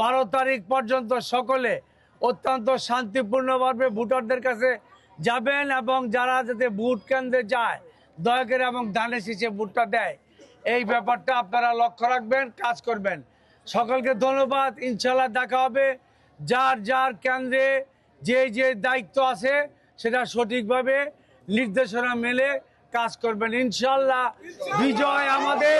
12 তারিখ পর্যন্ত সকলে অত্যন্ত শান্তিপূর্ণভাবে ভোটারদের কাছে যাবেন এবং যারা যাতে ভোট কেন্দ্রে যায় দয়া করে এবং দানে শীষে ভোটটা দেয় এই ব্যাপারটা আপনারা লক্ষ্য রাখবেন, কাজ করবেন। সকলকে ধন্যবাদ। ইনশাল্লাহ দেখা হবে। যার যার কেন্দ্রে যে যে দায়িত্ব আছে সেটা সঠিকভাবে নির্দেশনা মেলে কাজ করবেন। ইনশাল্লাহ বিজয় আমাদের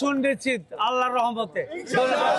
সুনিশ্চিত আল্লাহর রহমতে। ধন্যবাদ।